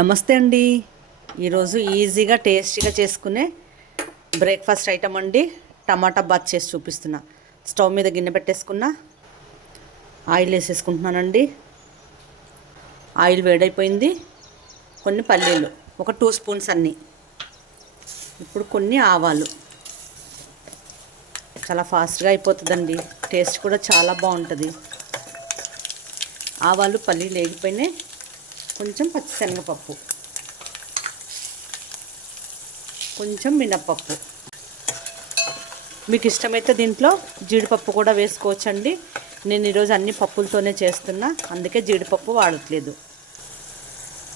నమస్తే అండి. ఈరోజు ఈజీగా టేస్టీగా చేసుకునే బ్రేక్ఫాస్ట్ ఐటమ్ అండి. టమాటా బాత్ చేసి చూపిస్తున్నా. స్టవ్ మీద గిన్నె పెట్టేసుకున్నా, ఆయిల్ వేసేసుకుంటున్నానండి. ఆయిల్ వేడైపోయింది. కొన్ని పల్లీలు, ఒక 2 స్పూన్స్ అన్నీ. ఇప్పుడు కొన్ని ఆవాలు. చాలా ఫాస్ట్గా అయిపోతుందండి. టేస్ట్ కూడా చాలా బాగుంటుంది. ఆవాలు పల్లీలు వేగిపోయినాయి. కొంచెం పచ్చిశనగపప్పు, కొంచెం మినప్పప్పు. మీకు ఇష్టమైతే దీంట్లో జీడిపప్పు కూడా వేసుకోవచ్చండి. నేను ఈరోజు అన్ని పప్పులతోనే చేస్తున్నా, అందుకే జీడిపప్పు వాడట్లేదు.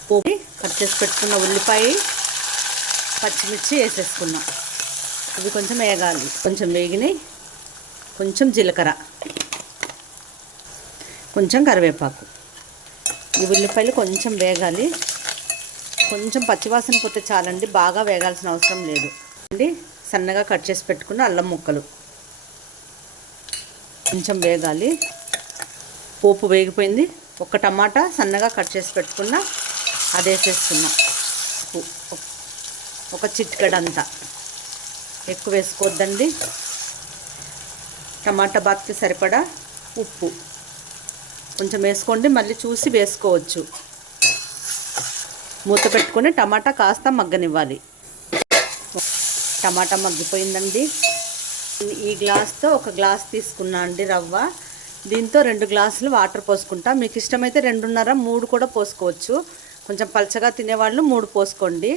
పోపు కట్ చేసి పెట్టుకున్న ఉల్లిపాయ, పచ్చిమిర్చి వేసేసుకున్నా. ఇవి కొంచెం వేగాలి. కొంచెం వేగినాయి. కొంచెం జీలకర్ర, కొంచెం కరివేపాకు. ఈ ఉల్లిపాయలు కొంచెం వేగాలి. కొంచెం పచ్చివాసన పోతే చాలండి, బాగా వేగాల్సిన అవసరం లేదు అండి. సన్నగా కట్ చేసి పెట్టుకున్న అల్లం ముక్కలు కొంచెం వేగాలి. పోపు వేగిపోయింది. ఒక టమాటా సన్నగా కట్ చేసి పెట్టుకున్న అది వేసేస్తున్నా. ఒక చిటికెడంతా, ఎక్కువ వేసుకోవద్దండి. టమాటా బాత్కి సరిపడా ఉప్పు కొంచెం వేసుకోండి, మళ్ళీ చూసి వేసుకోవచ్చు. మూత పెట్టుకొని టమాటా కాస్త మగ్గనివ్వాలి. టమాటా మగ్గిపోయిందండి. ఈ గ్లాస్తో ఒక గ్లాస్ తీసుకున్నా అండి రవ్వ. దీంతో 2 గ్లాసులు వాటర్ పోసుకుంటా. మీకు ఇష్టమైతే 2.5, 3 కూడా పోసుకోవచ్చు. కొంచెం పలచగా తినేవాళ్ళు 3 పోసుకోండి.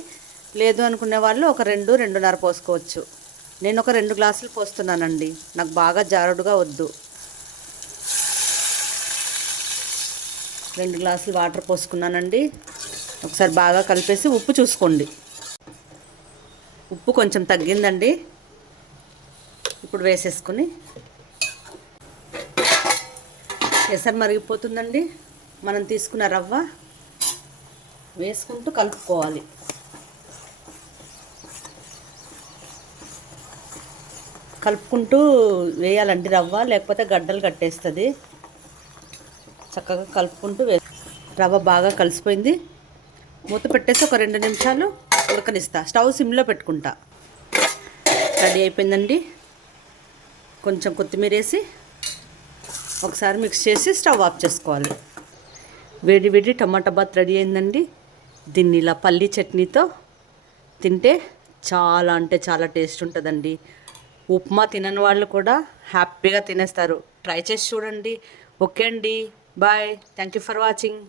లేదు అనుకునే వాళ్ళు ఒక 2, 2.5 పోసుకోవచ్చు. నేను ఒక 2 గ్లాసులు పోస్తున్నానండి, నాకు బాగా జారుడుగా వద్దు. 2 గ్లాసులు వాటర్ పోసుకున్నానండి. ఒకసారి బాగా కలిపేసి ఉప్పు చూసుకోండి. ఉప్పు కొంచెం తగ్గిందండి. ఇప్పుడు వేసేసుకుని ఎసరు మరిగిపోతుందండి. మనం తీసుకున్న రవ్వ వేసుకుంటూ కలుపుకోవాలి. కలుపుకుంటూ వేయాలండి రవ్వ, లేకపోతే గడ్డలు కట్టేస్తుంది. చక్కగా కలుపుకుంటూ రవ్వ బాగా కలిసిపోయింది. మూత పెట్టేసి ఒక 2 నిమిషాలు ఉడకనిస్తా. స్టవ్ సిమ్లో పెట్టుకుంటా. రెడీ అయిపోయిందండి. కొంచెం కొత్తిమీర వేసి ఒకసారి మిక్స్ చేసి స్టవ్ ఆఫ్ చేసుకోవాలి. వేడి వేడి టమాటా బాత్ రెడీ అయిందండి. దీన్ని ఇలా పల్లీ చట్నీతో తింటే చాలా అంటే చాలా టేస్ట్ ఉంటుందండి. ఉప్మా తినని వాళ్ళు కూడా హ్యాపీగా తినేస్తారు. ట్రై చేసి చూడండి. ఓకే అండి, bye. Thank you for watching.